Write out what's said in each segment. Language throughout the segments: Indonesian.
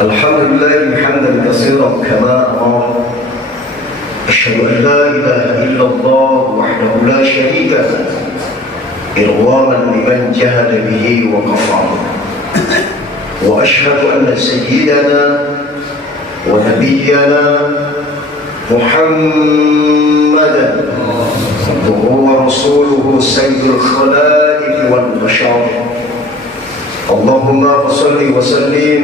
الحمد لله حمدا كثيرا كما أمر. أشهد أن لا إله إلا الله وحده لا شريك له إرغاما لمن جهل به وكفر. وأشهد أن سيدنا ونبينا محمدا عبده ورسوله سيد الخلائق والبشر. اللهم صل وسلم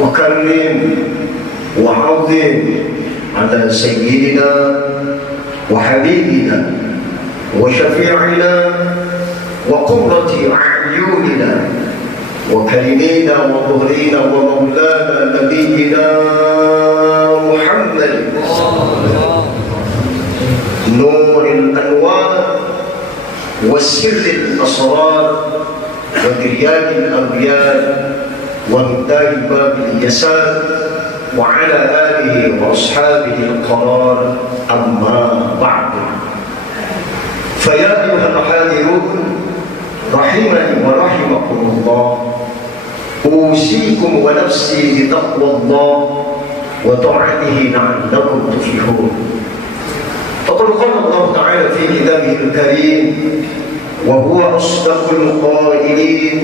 وكرم وعظم على سيدنا وحبيبنا وشفيعنا وقرة أعيننا وكريمنا وظهرنا ومولانا نبينا محمد نور الأنوار وسر الأسرار وترياق الأبيات ومفتاح باب اليسار وعلى آله وأصحابه القرار. أما بعد، فيا أيها الحاضرون رحمني ورحمكم الله، أوصيكم ونفسي بتقوى الله وطاعته لعلكم تفلحون. فقد قال الله تعالى في كتابه الكريم وهو أصدق القائلين: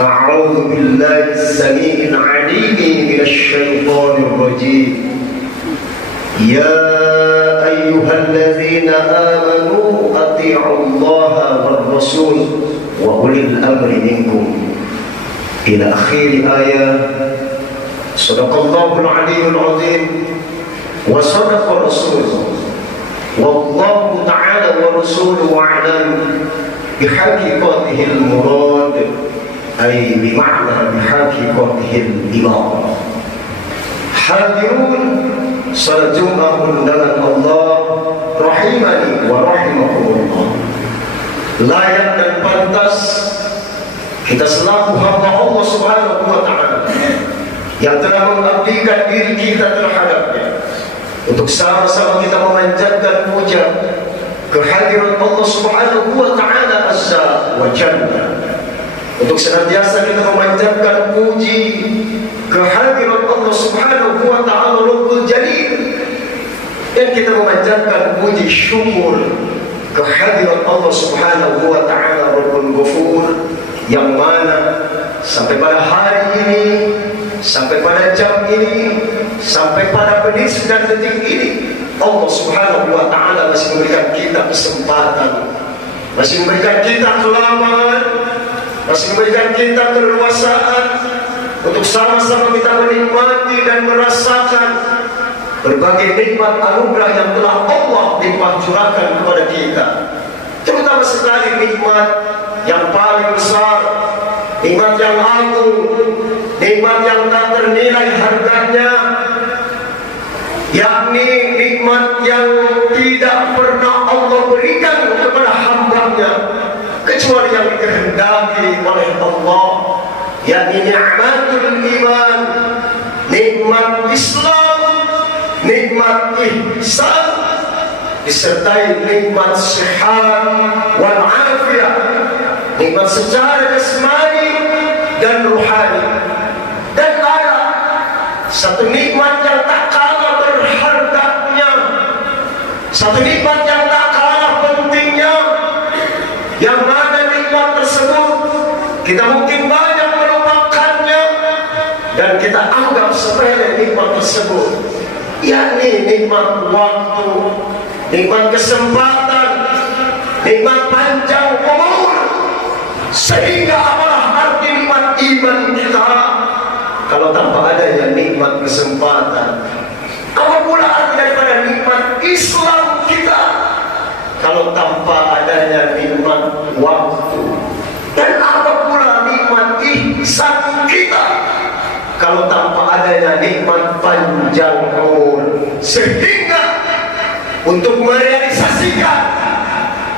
أعوذ بالله السميع العليم من الشيطان الرجيم. يا أيها الذين آمنوا أطيعوا الله والرسول وأولي الأمر منكم إلى آخر آية. صدق الله العلي العظيم وصدق رسوله، والله تعالى ورسوله أعلم بحقيقته المراد، أي بمعنى بحقيقته الإمام. Hadirun salat Jumat undangan Allah rahimani wa rahimakumullah. Layak dan pantas kita selaku hamba Allah Subhanahu wa ta'ala yang telah mengabdikan diri kita terhadapnya untuk sama-sama kita memanjatkan puja kehadiran Allah Subhanahu wa ta'ala azza wa jalla, untuk senantiasa kita memanjatkan puji kehadiran Allah Subhanahu wa ta'ala Rabbul Jalil, dan kita memanjatkan puji syukur kehadiran Allah Subhanahu wa ta'ala Rabbul Ghafur, yang mana sampai pada hari ini, sampai pada jam ini, sampai pada menit dan detik ini, Allah Subhanahu wa ta'ala masih memberikan kita kesempatan, masih memberikan kita kelamaan, masih memberikan kita keleluasaan untuk sama-sama kita menikmati dan merasakan berbagai nikmat anugerah yang telah Allah limpah curahkan kepada kita. Terutama sekali nikmat yang paling besar, nikmat yang agung, nikmat yang tak ternilai harganya, yakni nikmat yang tidak pernah Allah berikan kepada hamba-Nya kecuali yang dikehendaki oleh Allah, yakni nikmatul iman, nikmat Islam, nikmat ihsan, disertai nikmat sehat wal afiyah, nikmat secara jasmani dan rohani. Dan ada satu nikmat yang tak kalah berharganya, satu nikmat yang tak kalah pentingnya, yang mana nikmat tersebut kita mungkin banyak melupakannya dan kita anggap sepele nikmat tersebut, yakni nikmat waktu, nikmat kesempatan, nikmat panjang umur. Sehingga apalah arti nikmat iman kita kalau tanpa adanya nikmat kesempatan? Apa pula arti daripada nikmat Islam kita kalau tanpa adanya nikmat waktu? Dan apa pula nikmat ihsan kita kalau tanpa adanya nikmat panjang umur? Sehingga untuk merealisasikan,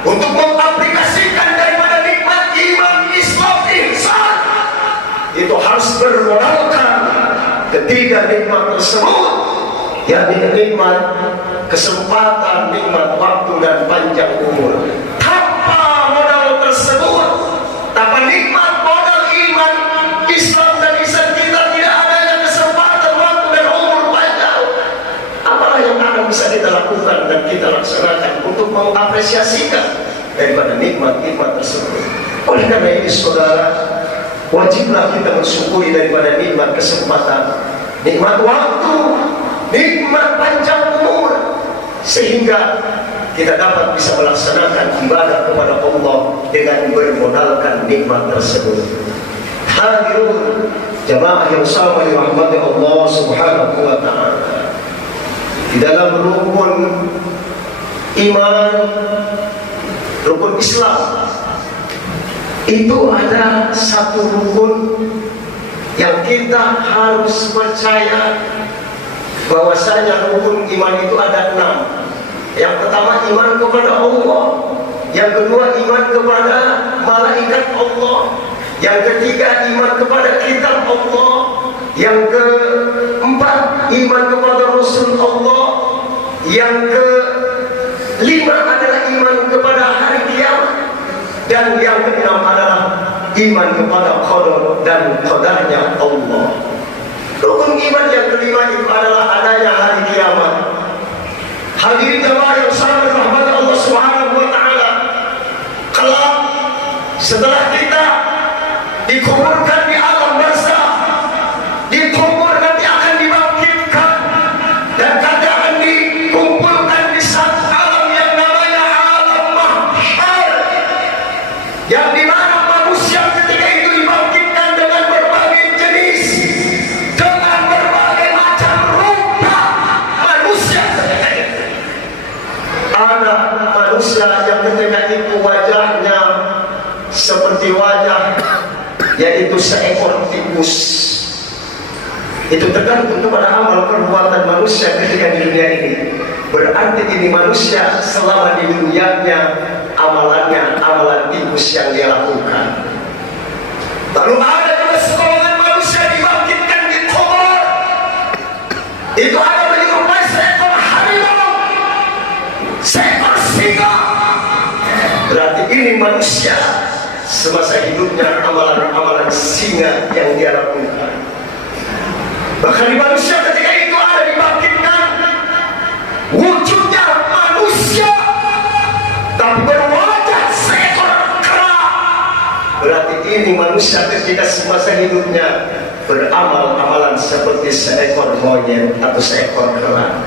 untuk mengaplikasikan daripada nikmat iman, Islam, ihsan, itu harus bermodalkan ketiga nikmat tersebut, yakni nikmat kesempatan, nikmat waktu, dan panjang umur. Tanpa modal tersebut, tanpa nikmat modal iman, untuk mengapresiasikan daripada nikmat-nikmat tersebut. Oleh karena ini saudara, wajiblah kita bersyukuri daripada nikmat kesempatan, nikmat waktu, nikmat panjang umur, sehingga kita dapat bisa melaksanakan ibadah kepada Allah dengan bermodalkan nikmat tersebut. Hadirun jamaah yang sama dirahmati Allah Subhanahu wa ta'ala, di dalam rukun iman, rukun Islam itu ada satu rukun yang kita harus percaya bahwasanya rukun iman itu ada 6. Yang pertama iman kepada Allah, yang kedua iman kepada malaikat Allah, yang ketiga iman kepada kitab Allah, yang keempat iman kepada Rasul Allah, yang kelima adalah iman kepada hari kiamat, dan yang keenam adalah iman kepada qadar dan qadarnya Allah. Rukun iman yang kelima itu adalah adanya hari kiamat. Hadirin jamaah yang sangat dirahmati Allah Subhanahu wa ta'ala, kelak setelah kita dikuburkan di alam barzakh, dikubur nanti akan dibangkitkan dan nanti akan dikumpulkan di satu alam yang namanya alam mahsyar, yang dimana manusia ketika itu dibangkitkan dengan berbagai jenis, dengan berbagai macam rupa manusia. Ada manusia yang ketika itu wajahnya seperti wajah, yaitu seekor tikus. Itu tergantung kepada amal perbuatan manusia ketika di dunia ini. Berarti ini manusia selama di dunianya amalannya amalan tikus yang dia lakukan. Lalu ada juga sekolongan manusia dibangkitkan di kubur. Itu ada menyerupai seekor harimau, seekor singa. Berarti ini manusia semasa hidupnya amalan-amalan singa yang dia lakukan. Bahkan di manusia ketika itu ada dibangkitkan wujudnya manusia tapi berwajah seekor kera. Berarti ini manusia ketika semasa hidupnya beramal amalan seperti seekor monyet atau seekor kera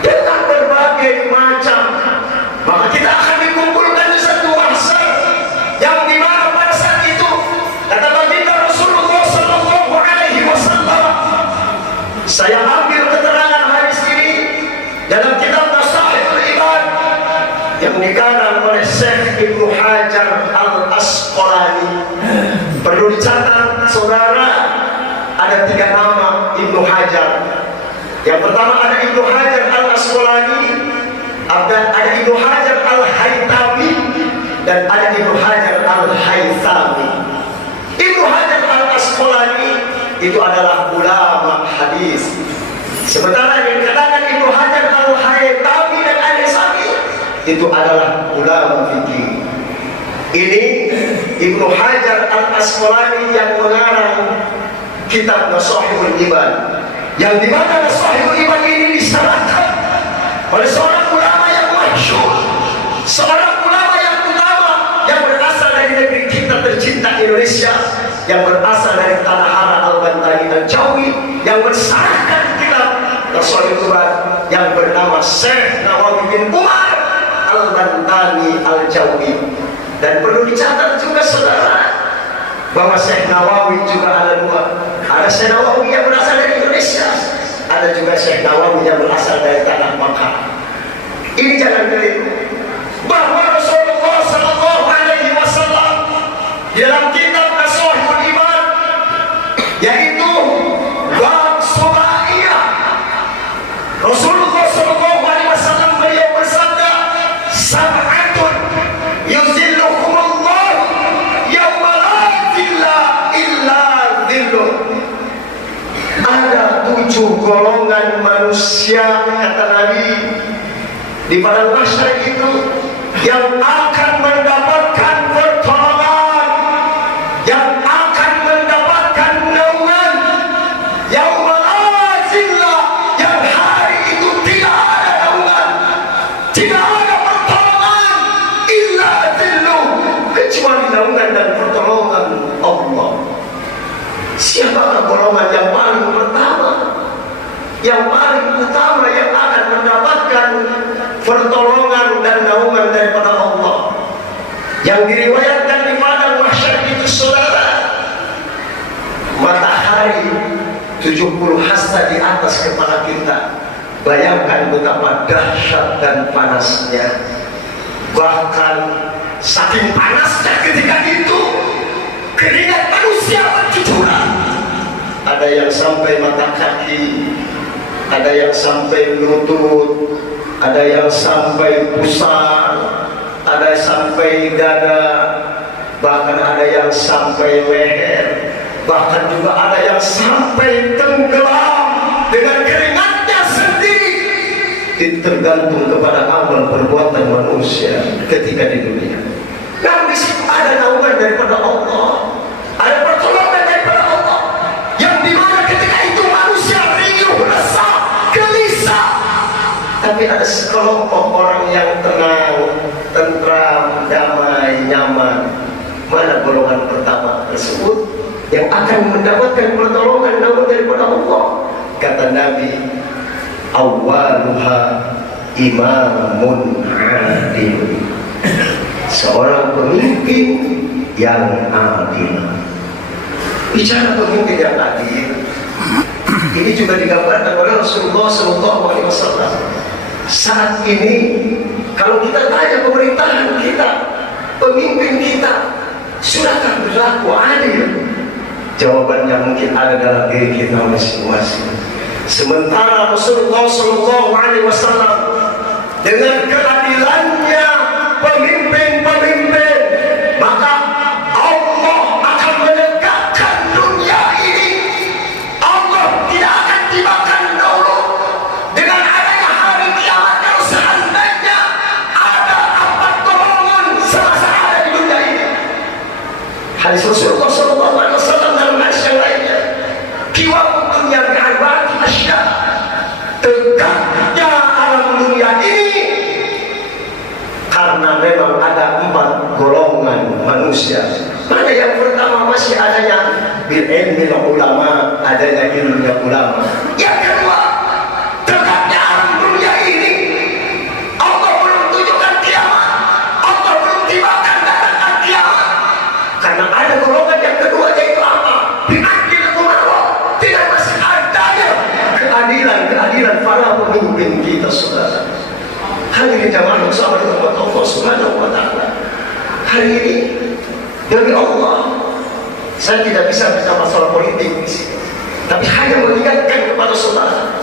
dengan berbagai macam. Maka kita akan dikumpulkan di satu mahsyar yang dimana pada saat itu kata baginda Rasulullah sallallahu alaihi wasallam, saya ambil keterangan hadis ini dalam kitab Sahihul Iman yang dikarang oleh Syekh Ibnu Hajar Al-Asqalani. Perlu dicatat saudara, ada 3 nama Ibnu Hajar. Yang pertama ada Ibnu Hajar Al-Asqalani, ada Ibnu Hajar Al-Haytami, dan ada Ibnu Hajar Al-Haythami. Ibnu Hajar Al-Asqalani itu adalah ulama hadis. Sementara yang dikatakan Ibnu Hajar Al-Haytami dan Al-Haythami itu adalah ulama fikih. Ini Ibnu Hajar Al-Asqalani yang mengarang kitab Sahihul Iman, yang dimana Sahihul Iman ini disyarahkan oleh seorang ulama yang masyhur, seorang ulama yang utama yang berasal dari negeri kita tercinta Indonesia, yang berasal dari tanah hara Al-Bantani Al-Jawi, yang mensarahkan kitab Sahihul Iman yang bernama Syekh Nawawi bin Umar Al-Bantani Al-Jawi. Dan perlu dicatat juga saudara bahwa Syekh Nawawi juga ada 2. Ada Syekh Nawawi yang berasal dari Indonesia, ada juga Syekh Nawawi yang berasal dari tanah Makkah. Ini jangan keliru bahwa Rasulullah sallallahu alaihi wasallam dalam kitab Sahihul Iman, yaitu bab Subaiyah, Rasulullah sallallahu alaihi wasallam beliau bersabda, sab'atun yuzilluhumullah yauma la zilla illa zilluh. Ada 7 golongan manusia kata Nabi di padang mahsyar itu yang akan mendapatkan pertolongan, yang akan mendapatkan naungan yauma la zilla, yang hari itu tidak ada naungan, tidak ada pertolongan Siapakah golongan yang paling pertama, yang paling utama yang akan mendapatkan pertolongan dan naungan daripada Allah? Yang diriwayatkan di padang mahsyar itu, saudara, matahari 70 hasta di atas kepala kita. Bayangkan betapa dahsyat dan panasnya. Bahkan saking panasnya ketika itu, keringat manusia bercucuran. Ada yang sampai mata kaki, ada yang sampai lutut, ada yang sampai pusar, ada sampai dada, bahkan ada yang sampai leher, bahkan juga ada yang sampai tenggelam dengan keringatnya sendiri. Itu tergantung kepada amal perbuatan manusia ketika di dunia. Namun di situ ada naungan daripada Allah, ada pertolongan daripada Allah, yang dimana ketika itu manusia riuh, resah, gelisah, tapi ada sekelompok orang yang tenang, tentram, damai, nyaman. Mana golongan pertama tersebut yang akan mendapatkan pertolongan naungan daripada Allah? Kata Nabi, awwaluha imamun adil, seorang pemimpin yang adil. Bicara pemimpin yang adil, ini juga digambarkan oleh Rasulullah SAW. Saat ini, kalau kita tanya pemerintahan kita, pemimpin kita, sudahkah berlaku adil? Jawabannya mungkin ada dalam diri kita masing-masing. Sementara Rasulullah SAW dengan keadilannya pemimpin-pemimpin, maka Allah akan menegakkan dunia ini. Allah tidak akan tibakan dulu dengan adanya hari kiamat. Kalau seandainya ada apa golongan semasa ada di dunia ini, hadis Rasulullah SAW dalam hadis yang lainnya, kiwam dunia bi'arba'ati asya, tegaknya alam dunia ini karena memang ada 4 golongan manusia. Mana yang pertama masih adanya bil ilmi ulama, adanya ilmunya ulama. Yang kedua, tegaknya alam dunia ini, Allah belum tunjukkan kiamat, Allah belum tibakan datangkan kiamat. Karena ada golongan yang kedua, yaitu apa? Bi'adil umarwa, tidak masih adanya keadilan para pemimpin kita, saudara. Hadirin jamaah bersama dengan Allah Subhanahu wa Ta'ala. Hari ini demi Allah, saya tidak bisa bicara masalah politik di sini, tapi hanya mengingatkan kepada saudara,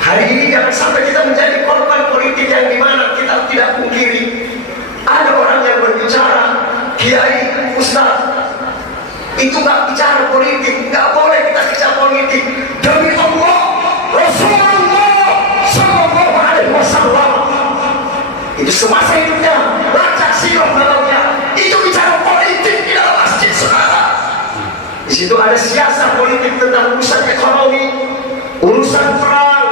hari ini jangan sampai kita menjadi korban politik yang dimana kita tidak pungkiri ada orang yang berbicara, kiai, ustaz, itu nggak bicara politik, nggak boleh kita bicara politik. Demi Allah, Rasulullah Sallallahu Alaihi Wasallam itu semasa hidupnya, baca sirah dalamnya, itu bicara politik di dalam masjid, saudara. Di situ ada siasat politik tentang urusan ekonomi, urusan perang,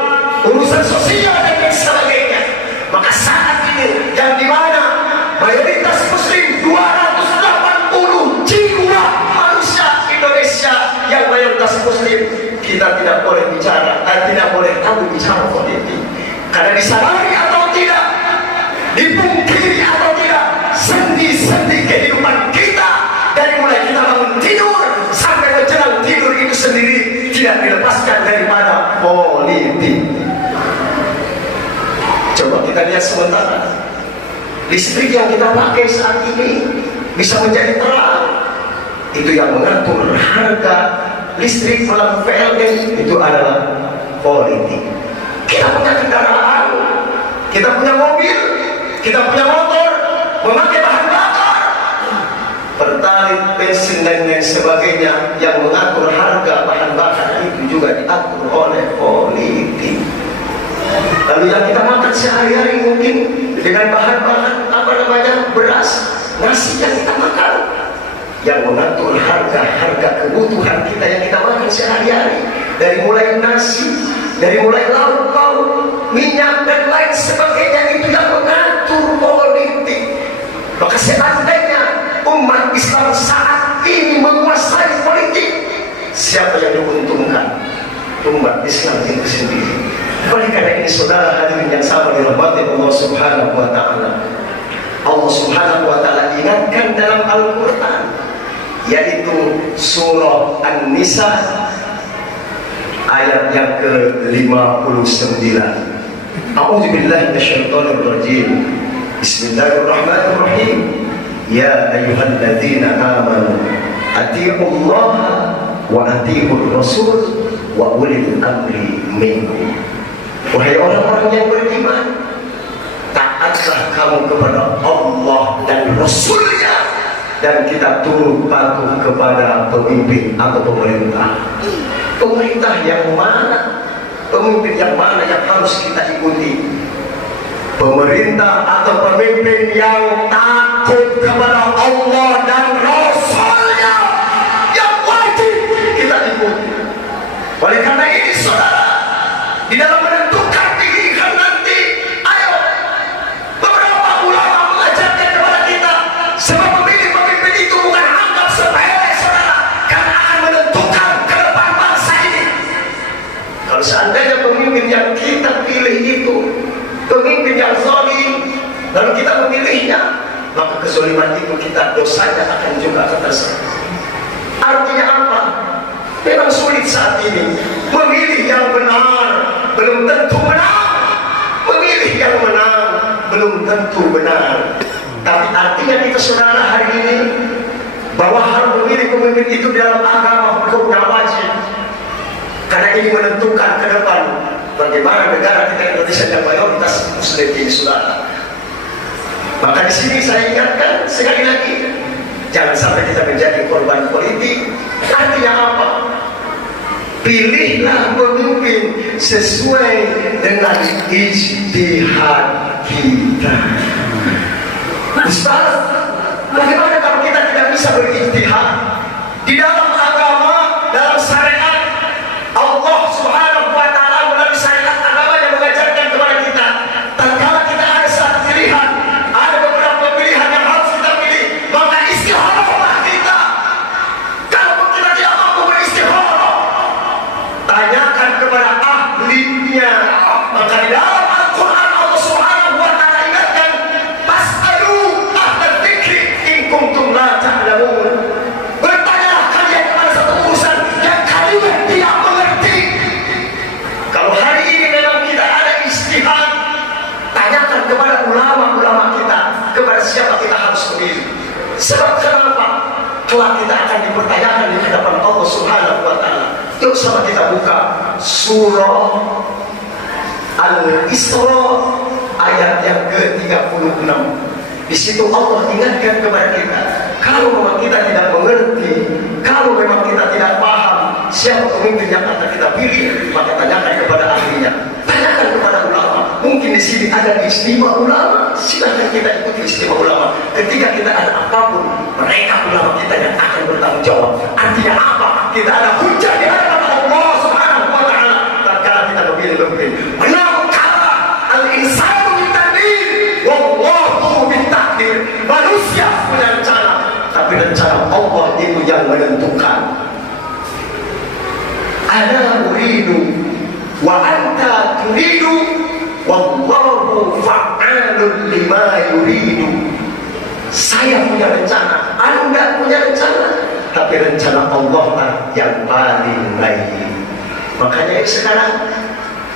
urusan sosial dan lain sebagainya. Maka saat ini yang dimana mayoritas muslim 280 jiwa manusia Indonesia yang mayoritas muslim, kita tidak boleh bicara dan tidak boleh tahu bicara politik. Karena disadari atau tidak, dipungkiri atau tidak, sendi-sendi kehidupan kita dari mulai kita bangun tidur sampai menjelang tidur itu sendiri tidak dilepaskan daripada politik. Coba kita lihat sementara listrik yang kita pakai saat ini bisa menjadi terang, itu yang mengatur harga listrik melalui PLN itu adalah politik. Kita punya kendaraan, kita punya mobil, kita punya motor, memakai bahan bakar, pertalite, bensin dan lain sebagainya, yang mengatur harga bahan bakar itu juga diatur oleh politik. Lalu yang kita makan sehari-hari mungkin dengan bahan-bahan beras, nasi yang kita makan, yang mengatur harga kebutuhan kita yang kita makan sehari-hari, dari mulai nasi, dari mulai lauk-lauk, minyak dan lain sebagainya, itu yang mengatur politik. Maka seandainya umat Islam saat ini menguasai politik, siapa yang Islam itu sendiri. Oleh karena ini saudara hadirin yang sama dirahmati Allah Subhanahu wa taala. Allah Subhanahu wa taala ingatkan dalam Al-Qur'an, yaitu surah An-Nisa ayat yang ke-59. A'udzubillahi minasyaitonirrajim. Bismillahirrahmanirrahim. Ya ayyuhalladzina amanu atiiullaha wa atiiur rasul wa ulil amri minkum. Wahai orang-orang yang beriman, taatlah kamu kepada Allah dan Rasulnya, dan kita turut patuh kepada pemimpin atau pemerintah. Pemerintah yang mana? Pemimpin yang mana yang harus kita ikuti? Pemerintah atau pemimpin yang takut kepada Allah dan Rasulnya, yang wajib kita ikuti. Oleh karena ini saudara, di dalam menentukan pilihan nanti, ayo, beberapa ulama mengajarkan kepada kita, sebab memilih pemimpin itu bukan anggap sepele saudara, karena akan menentukan ke depan bangsa ini. Kalau seandainya pemimpin yang kita pilih itu pemimpin yang zalim, lalu kita memilihnya, maka kezaliman itu kita dosanya akan juga terserah. Artinya apa? Memang sulit saat ini. Memilih yang benar belum tentu menang. Memilih yang menang belum tentu benar. Tapi artinya kita saudara hari ini bahwa harus memilih pemimpin itu dalam agama hukumnya wajib. Karena ini menentukan ke depan bagaimana negara kita Indonesia yang mayoritas Muslim ini saudara. Maka di sini saya ingatkan sekali lagi, jangan sampai kita menjadi korban politik. Artinya apa? Pilihlah pemimpin sesuai dengan ijtihad kita. Ustaz, bagaimana kalau kita tidak bisa berijtihad? Di dalam agama, dalam syariat, Allah Subhanahu wa taala melalui syariat agama yang mengajarkan kepada kita, tatkala kita ada satu pilihan, ada beberapa pilihan yang harus kita pilih, maka istikharahlah kita. Kalau kita tidak mampu beristikharah, tanyakan kepada ahlinya. Maka di dalam Al-Quran Allah Subhanahu wa taala ingatkan, fas'alu ahla dzikri in kuntum la ta'lamun. Bertanyalah kalian kepada satu urusan yang kalian tidak mengerti. Kalau hari ini memang kita ada ijtihad, tanyakan kepada ulama-ulama kita, kepada siapa kita harus memilih. Sebab kenapa? Kelak kita akan dipertanyakan di hadapan Allah Subhanahu wa taala. Yuk sama kita buka surah Al-Isra ayat yang ke-36. Di situ Allah ingatkan kepada kita, kalau memang kita tidak mengerti, kalau memang kita tidak paham siapa pemimpin yang akan kita pilih, maka tanyakan kepada ahlinya, tanyakan kepada ulama. Mungkin di sini ada istimewa ulama, silahkan kita ikuti istimewa ulama. Ketika kita ada apapun, mereka ulama kita yang akan bertanggung jawab. Artinya apa? Kita ada hujah di hadapan Allah Subhanahu wa taala tatkala kita memilih pemimpin. Menang kalah al-insanu bitaqdir, wallahu bitakdir. Manusia punya rencana, tapi rencana Allah itu yang menentukan. Ana uridu wa anta turidu, wallahu fa'alun lima yuridu. Saya punya rencana, Anda punya rencana, tapi rencana Allah lah yang paling baik. Makanya sekarang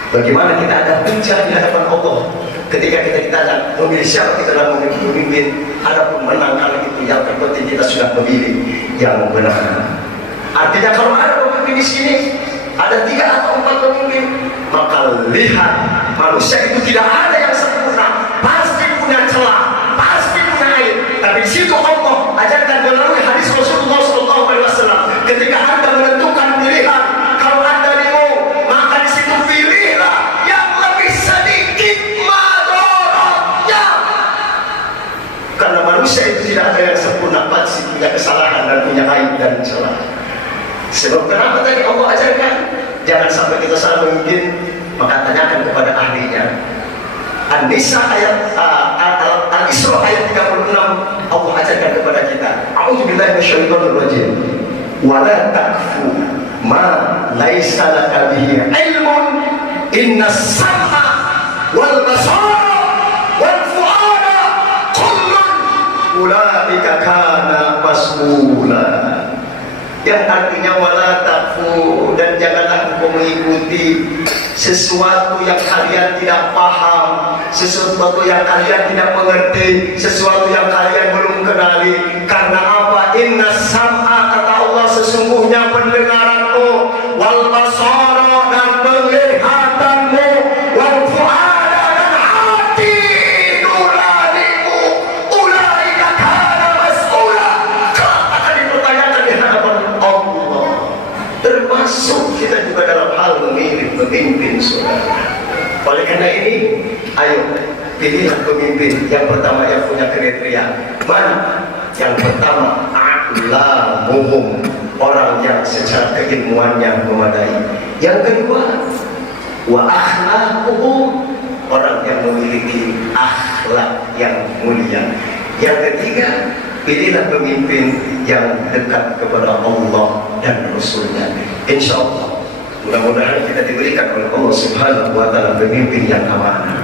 bagaimana kita ada hujah di hadapan Allah ketika kita ditanya memilih siapa kita dalam memilih pemimpin. Adapun menang kali itu yang terpenting kita sudah memilih yang benar. Artinya kalau ada pemimpin di sini, ada 3 atau 4 pemimpin, maka lihat manusia itu tidak ada yang sempurna, pasti punya celah, pasti punya aib. Tapi di situ Allah ajarkan melalui hadis Rasulullah SAW, ketika Anda menentukan pilihan, kalau Anda bingung, maka di situ pilihlah yang lebih sedikit madorotnya. Karena manusia itu tidak ada yang sempurna, pasti punya kesalahan dan punya aib dan celah. Sebab kenapa tadi Allah ajarkan jangan sampai kita salah memimpin, maka tanyakan kepada ahlinya. An-Nisa ayat Al-Isra ayat 36 Allah ajarkan kepada kita, a'udzubillahi minasyaitonir rajim, wala takfu ma laisa laka bihi ilmun inna as-sam'a wal basara wal fu'ada kullun ulaika kana mas'ula, yang artinya wala takfu, dan janganlah engkau mengikuti sesuatu yang kalian tidak paham, sesuatu yang kalian tidak mengerti, sesuatu yang kalian belum kenali. Karena apa? Inna sam'a, kata Allah, sesungguhnya pendengaranmu, wal basara, dan penglihatanmu, wal fu'ada, dan hati nuranimu, ulaika kana mas'ula, akan dipertanyakan di hadapan Allah. Termasuk kita juga dalam hal memilih pemimpin, saudara. Oleh karena ini, ayo pilihlah pemimpin yang pertama yang punya kriteria. Mana? Yang pertama, a'lamuhum, orang yang secara keilmuannya memadai. Yang kedua, wa akhlaquhum, orang yang memiliki akhlak yang mulia. Yang ketiga, pilihlah pemimpin yang dekat kepada Allah dan Rasulnya. Insya Allah, mudah-mudahan kita diberikan oleh Allah Subhanahu wa Ta'ala pemimpin yang amanah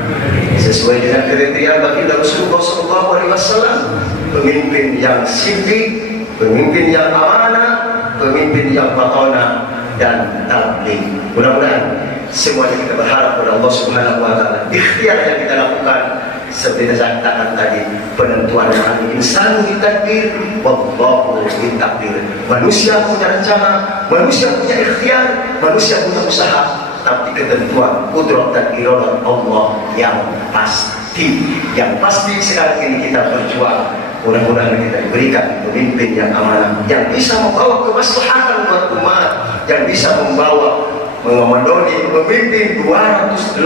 sesuai dengan kriteria baginda Rasulullah SAW, pemimpin yang siddiq, pemimpin yang amanah, pemimpin yang batona dan tabligh. Mudah-mudahan semuanya kita berharap kepada Allah Subhanahu wa Ta'ala. Ikhtiar yang kita lakukan seperti saya katakan tadi, penentuan al-insan ditadbir, wallahu bitakdir. Manusia punya rencana, manusia punya ikhtiar, manusia punya usaha, tapi ketentuan kudrat dan iradah Allah yang pasti. Yang pasti sekarang ini kita berjuang. Mudah-mudahan kita diberikan pemimpin yang amanah, yang bisa membawa kemaslahatan buat umat, yang bisa membawa mengamanoni, memimpin 280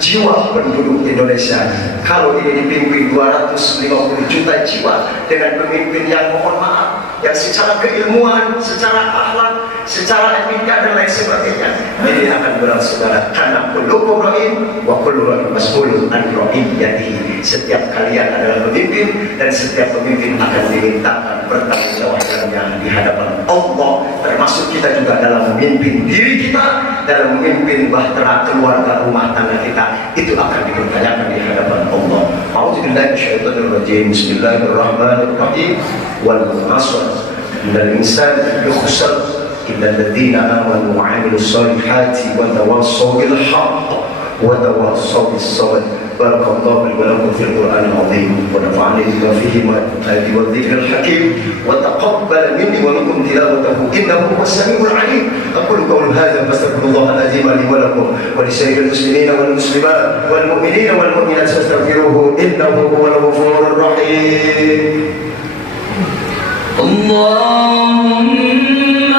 jiwa penduduk Indonesia. Kalau ini dipimpin 250 juta jiwa dengan pemimpin yang, mohon maaf, yang secara keilmuan, secara akhlak, secara etika dan lain sebagainya, ini akan berlangsung. Karena kullukum ra'in wa kullu ra'in mas'ulun an ra'iyatihi. Setiap kalian adalah pemimpin, dan setiap pemimpin akan dimintakan pertanggungjawabannya di hadapan Allah. Termasuk kita juga dalam memimpin diri kita, dalam memimpin bahtera keluarga rumah tangga kita, itu akan dipertanyakan di hadapan Allah. A'udzubillahi minasyaitonir rajim. Bismillahirrahmanirrahim. Wal 'asr innal insana lakhusr illa alladziina aamanu wa 'amilus shalihati wa tawassaw bil haqq wa tawassaw bis sabr. Barakallahu li wa lakum fil Qur'anil 'azim wa nafa'ani bima fihi min al-ayati wal dhikril hakim wa taqabbal minni wa minkum tilawatahu innahu huwas samiul 'alim. Aqulu qawli hadza fastaghfirullaha al-'azim li wa lakum wa li sa'iril muslimina wal muslimat wal mu'minina wal mu'minat fastaghfiruhu innahu huwal ghafurur rahim. Allahumma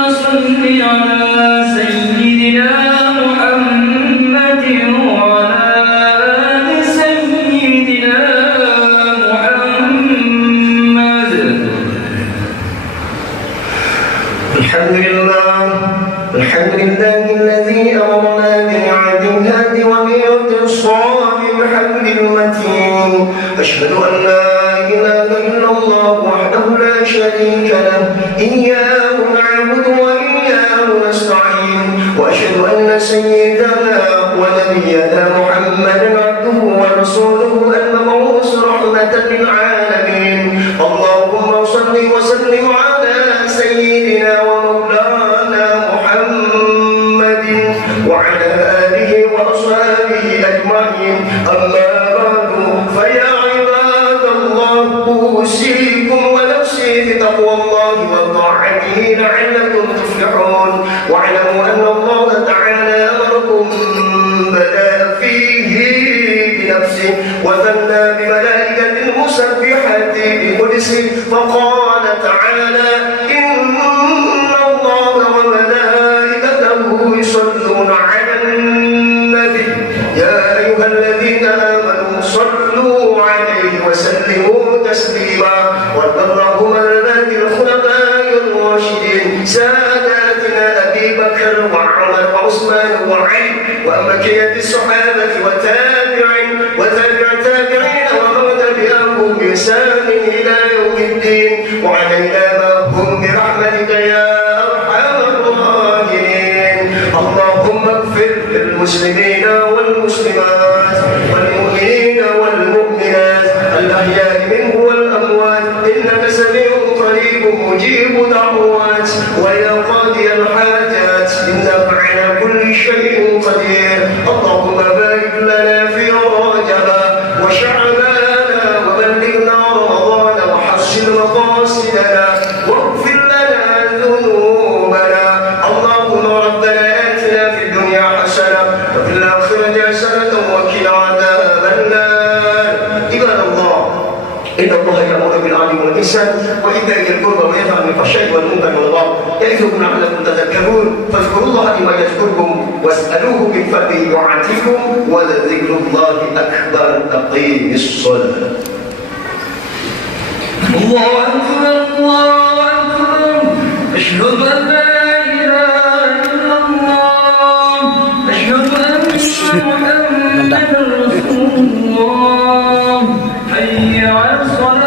salli ala sayyidina Muhammadin wa ala ali sayyidina Muhammad. Alhamdulillah, alhamdulillahilladzi amarna bi'adil hadi wa bi'adil sawab bihamdil matin. Ashhadu an la ilaha illallah wahdahu la شريك له إياه نعبد وإياه نستعين وأشهد أن سيدنا ونبينا محمدا عبده ورسوله المبعوث رحمة للعالمين. اللهم صل وسلم على سيدنا ومولانا محمد وعلى آله وأصحابه أجمعين. أما بعد، فيا عباد الله، أوصيكم بتقوى الله وطاعته لعلكم تفلحون. واعلموا أن الله تعالى أمركم، بدأ فيه بنفسه وثنى بملائكة مسبحة بقدسه، فقال تعالى: إن الله وملائكته يصلون على النبي يا أيها الذين آمنوا صلوا عليه وسلموا تسليما. وارض اللهم عن الخلفاء الراشدين ساداتنا أبي بكر وعمر وعثمان وعلي وأمكية الصحابة وتابعين تابعين ومن تبعهم بإحسان إلى يوم الدين. وعلينا معهم برحمتك يا أرحم الراحمين. الأحياء منه والأموات إنك سميع قريب مجيب دعوات ويا قاضي الحاجات إنك على كل شيء قدير اللهم بارك لنا في رجب وشعبان وبلغنا رمضان وحسن مقاصدنا واغفر لنا ذنوبنا اللهم ربنا آتنا في الدنيا حسنة وفي الآخرة حسنة وقنا عذاب النار عباد الله إن الله يأمر بالعدل والإحسان وإيتاء ذي القربى وينهى عن الفحشاء والمنكر والبغي يعظكم لعلكم تذكرون فاذكروا الله بما يذكركم واسألوه من فضله يعطيكم ولذكر الله أكبر أقيم الصلاة الله أكبر الله أكبر أشهد أن لا إله إلا الله أشهد أن محمدا رسول الله حي على الصلاة